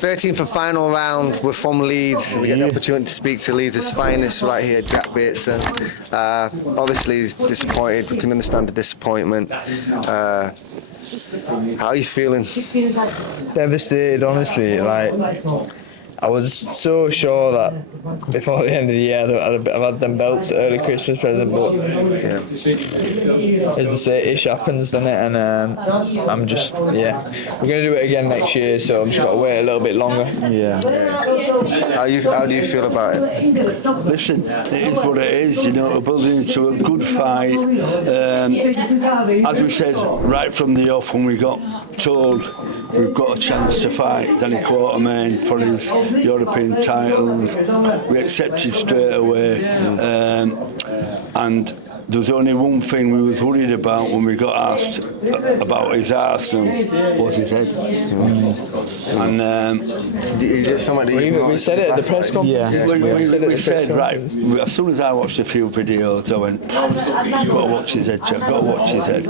13th for final round. We're from Leeds. We get the opportunity to speak to Leeds' finest right here, Jack Bateson. Obviously, he's disappointed. We can understand the disappointment. How are you feeling? Devastated, honestly. Like, I was so sure that before the end of the year I'd had them belts early Christmas present, but as they say, ish happens, doesn't it? And I'm just, we're going to do it again next year, so I'm just got to wait a little bit longer. How do you feel about it? Listen, it is what it is, you know, we're building into a good fight. As we said right from the off when we got told we've got a chance to fight Danny Quartermain for his European titles, we accepted straight away, and there was only one thing we was worried about when we got asked about his Arsenal was his head. And we said it at the press conference. We said, right, as soon as I watched a few videos, I went, you've got to watch his head, Jack, got to watch his head.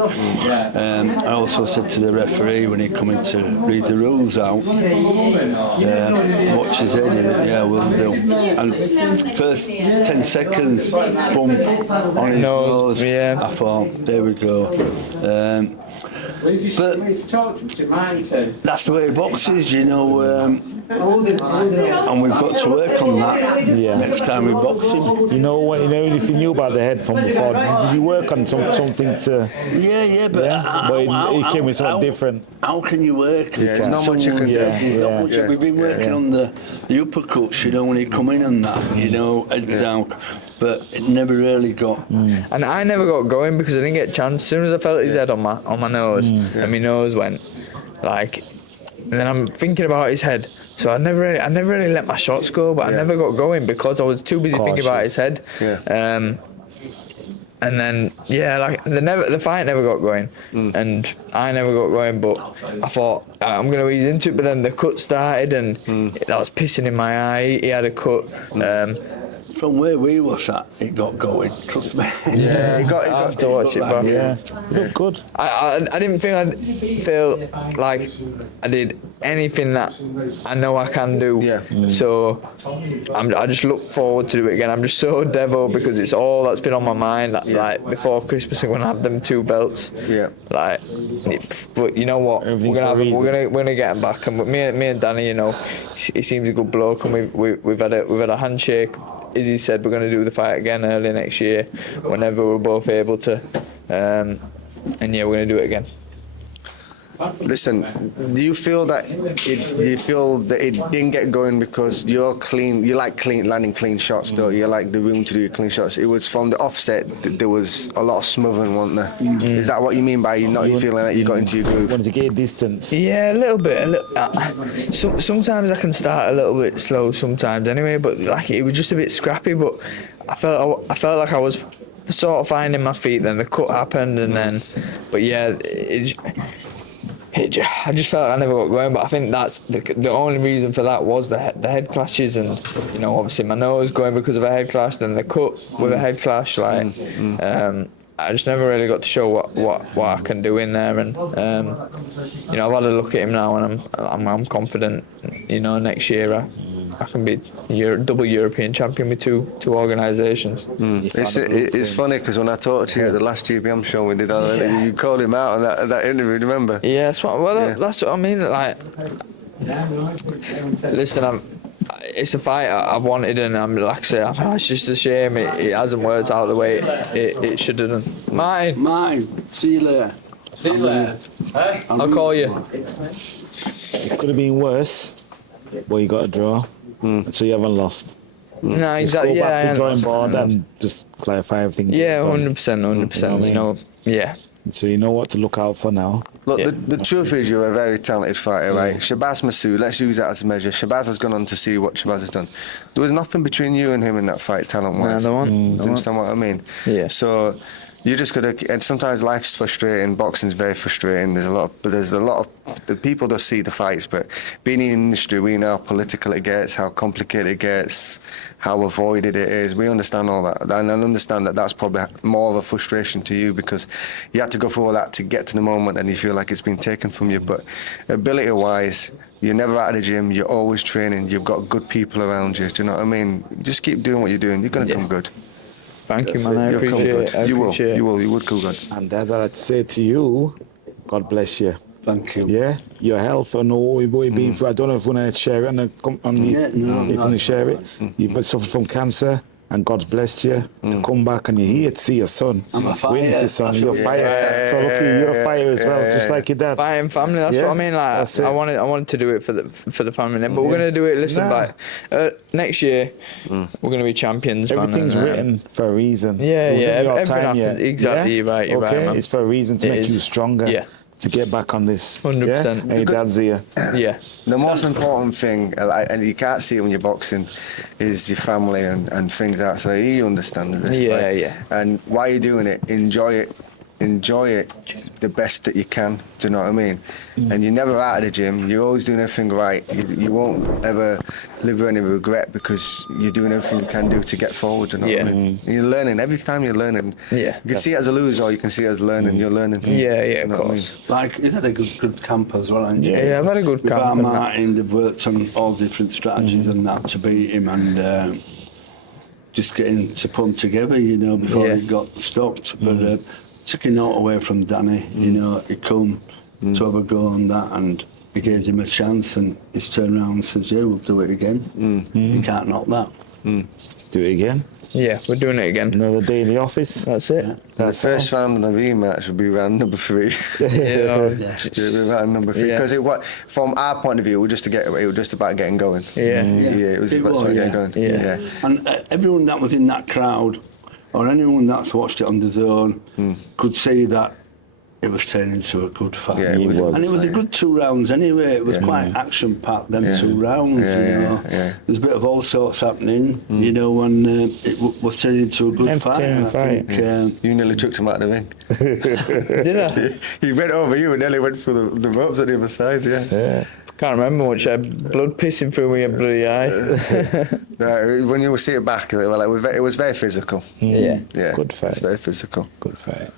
I also said to the referee when he come in to read the rules out, watch his head, and yeah, we'll do. And first 10 seconds, bump on his nose. I thought, there we go. But that's the way boxes, you know, and we've got to work on that next time we box him. You know, if you knew about the head from before, did you work on something to? But it came with something different. How can you work? There's not much you can do. We've been working on the uppercuts, you know, when he come in and that, you know, head down. But it never really got. And I never got going because I didn't get a chance. As soon as I felt his head on my nose, and my nose went, like, and then I'm thinking about his head. So I never really let my shots go, but I never got going because I was too busy thinking about his head. And then the fight never got going, and I never got going. But I thought I'm going to ease into it. But then the cut started, and that was pissing in my eye. He had a cut. From where we was at, it got going. Trust me. It got I have to watch it back. Looked good. I didn't feel like I did anything that I know I can do. So I just look forward to do it again. I'm just so devil because it's all that's been on my mind. Like before Christmas, I'm gonna have them 2 belts. But you know what? We're gonna get them back. And me and Danny, you know, he seems a good bloke, and we've had a handshake. Izzy said we're going to do the fight again early next year, whenever we're both able to, and we're going to do it again. Listen, do you feel that it didn't get going because you're clean? You like landing clean shots, though. You like the room to do your clean shots. It was from the offset. There was a lot of smothering, wasn't there? Is that what you mean by you feeling like you got into your groove? Wanted to get distance. Yeah, a little bit. Sometimes I can start a little bit slow. Sometimes, anyway. But like it was just a bit scrappy. But I felt like I was sort of finding my feet. Then the cut happened, and then, but yeah, I just felt like I never got going, but I think that's the only reason for that was the head clashes, and you know, obviously my nose going because of a head clash, then the cut with a head clash. Like, I just never really got to show what I can do in there, and you know, I've had a look at him now, and I'm confident. You know, next year I can be double European champion with two organisations. It's funny because when I talked to you at the last GBM show we did, you called him out on that interview. Remember? Yeah, that's what I mean. Like, listen, it's a fight I've wanted, and I'm like I say, it's just a shame it hasn't worked out the way it should have done. Mine. See you later. I'll call you. It could have been worse, but you got a draw, so you haven't lost. No, exactly. Go back to drawing board and just clarify everything. Yeah, 100%. You know, yeah. So you know what to look out for now. Look, the truth is you're a very talented fighter, right? Shabazz Masood, let's use that as a measure. Shabazz has gone on to see what Shabazz has done. There was nothing between you and him in that fight, talent-wise. No one. Do you understand what I mean? Yeah. So You just gotta, and sometimes life's frustrating. Boxing's very frustrating. There's a lot of the people just see the fights, but being in the industry, we know how political it gets, how complicated it gets, how avoided it is. We understand all that, and I understand that that's probably more of a frustration to you because you had to go through all that to get to the moment, and you feel like it's been taken from you. But ability-wise, you're never out of the gym. You're always training. You've got good people around you. Do you know what I mean? Just keep doing what you're doing. You're gonna come good. Thank you, That's man. it. I You'll come appreciate good. it. I You will. appreciate it. You would come good. And that I'd say to you, God bless you. Thank you. Yeah, your health. I know what you've been through. I don't know if you want to share it on the Yeah, no, if you want to share it. You've suffered from cancer, and God's blessed you to come back, and you're here to see your son. I'm a fighter. Witness your son. You're a Yeah. fighter. So look, you're a fighter as well, just like your dad. Fighting family, that's Yeah, what I mean. Like that's it. I wanted to do it for the family, but we're gonna do it. Listen, Nah. next year we're gonna be champions. Everything's man, and, written for a reason. Yeah, It wasn't yeah, your everything time happens. yet. Exactly, Yeah? you're right, you're okay? right, man. It's for a reason to It make is. you stronger. Yeah. To get back on this. 100%. Yeah? And your dad's here. Yeah, The most important thing, and you can't see it when you're boxing, is your family and things outside. He understands this. Yeah, right? yeah. And while you're doing it, enjoy it the best that you can. Do you know what I mean? And you're never out of the gym. You're always doing everything right. You won't ever live with any regret because you're doing everything you can do to get forward. Do you know what I mean? And you're learning. Every time you're learning. Yeah. You can see it as a loser or you can see it as learning. You're learning. yeah, Do you of know what I mean? course. Like, he's had a good camp as well, hasn't he? Yeah, I've had a good With camp. our and that. Martin, they've worked on all different strategies and that to beat him, and just getting to put them together, before Yeah. he got stopped. But taking note away from Danny, he come to have a go on that, and he gave him a chance, and he's turned around and says, "Yeah, we'll do it again." You can't knock that. Do it again. Yeah, we're doing it again. Another day in the office. That's it. The first round of the rematch would be round number 3. Yeah, It would be round number 3 Yeah. because from our point of view, it was just about getting going. yeah. Yeah, it was It about was, getting yeah. going. Yeah. And everyone that was in that crowd, or anyone that's watched it on the zone, could see that it was turning into a good fight. Yeah, it was. And it was a good 2 rounds anyway. It was quite action-packed, them 2 rounds, Yeah. There's a bit of all sorts happening, and it was turning into a good fight. Entertaining And I fight. think, You nearly took him out of the ring. Did I? He went over you and nearly went through the ropes on the other side. Yeah. Can't remember much. I had blood pissing through my bloody eye. No, when you see it back, it was very physical. Yeah. Yeah, Good fight. It's very physical. Good fight.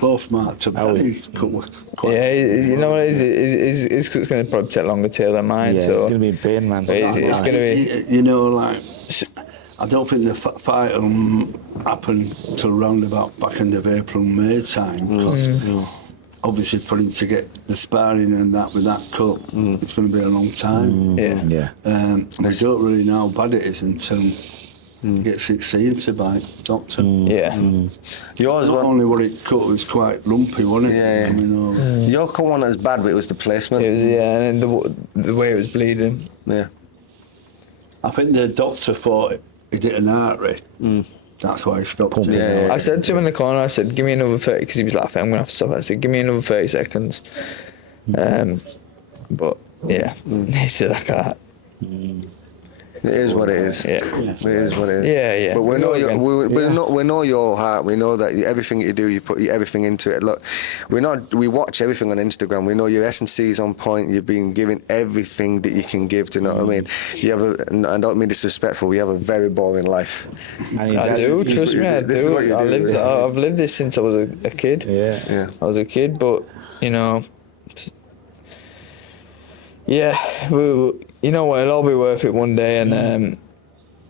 both marked up. Danny's quite Yeah, you know what it is? It's going to probably take longer tail than mine. Yeah, so it's going to be in pain, man. It's going to be. I don't think the fight will happen till round about back end of April, May time, because obviously for him to get the sparring and that with that cut, it's going to be a long time. Yeah. Yeah. We don't really know how bad it is until he gets it seen to by doctor. Yeah. Yours Not was only what it cut was quite lumpy, wasn't it? Yeah. Coming over. your cut wasn't as bad, but it was the placement. It was, yeah, and the way it was bleeding. Yeah. I think the doctor thought he did an artery. That's why he stopped it. Yeah. I said to him in the corner, I said, give me another 30, because he was like, I think I'm going to have to stop. I said, give me another 30 seconds. But, yeah, he said, I can't. It is what it is. Yeah. It is what it is. Yeah, yeah. But we know Go your, again. we know your heart. We know that everything you do, you put everything into it. Look, we watch everything on Instagram. We know your S&C is on point. You've been giving everything that you can give. Do you know what I mean? You have and I don't mean disrespectful. You have a very boring life. And I he's- do, this is trust what me, you I do. This is what do. you do. I've lived this since I was a kid. Yeah. Yeah. I was a kid, but, yeah, you know what, it'll all be worth it one day, and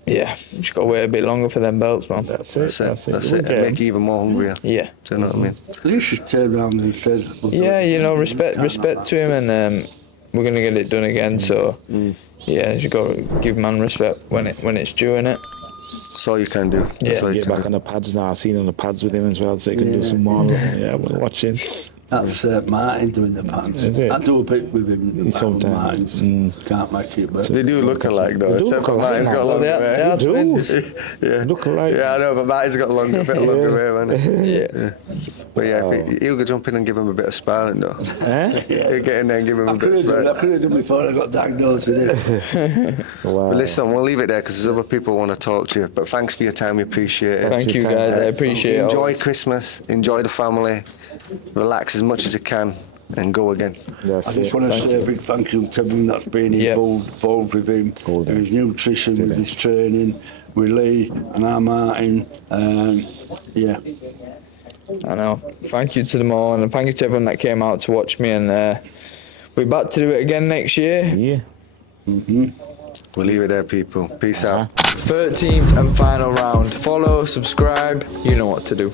yeah, just got to wait a bit longer for them belts, man. That's it. That's it. That's We'll it. get Make you even more hungrier. Yeah. Do you know what I mean? At least he turned around and said, we'll do Yeah, it. respect to him, and we're gonna get it done again. So, yeah, you got to give man respect when it's due, innit? That's all you can do. That's Yeah. all you Get can back do. on the pads now. I've seen on the pads with him as well, so he can do some more. Yeah, we're watching. That's Martin doing the pants. Is it? I do a bit with him. Sometimes. Martin's can't make it, but They do look alike though. They do Except look for alike, Martin's got man. longer They hair. are do. twins. Yeah. Look alike. Yeah, I know, but Martin's got a bit longer hair, man. Yeah. But yeah, he'll go jump in and give him a bit of sparring though. Eh? He'll get in there and give him a I bit of could sparring. have done before I got diagnosed with it. Wow. But listen, we'll leave it there because there's other people who want to talk to you. But thanks for your time, we appreciate it. Thank you, your time. guys. I appreciate it. Enjoy Christmas, enjoy the family, relax as much as you can, and go again. That's I just it. want to Thank say a big thank you to everyone that's been Yeah. involved with him, Hold with on. his nutrition, Still with there. his training, with Lee and our Martin. Yeah. I know. Thank you to them all, and thank you to everyone that came out to watch me. And we're back to do it again next year. Yeah. We'll leave it there, people. Peace out. 13th and final round. Follow, subscribe. You know what to do.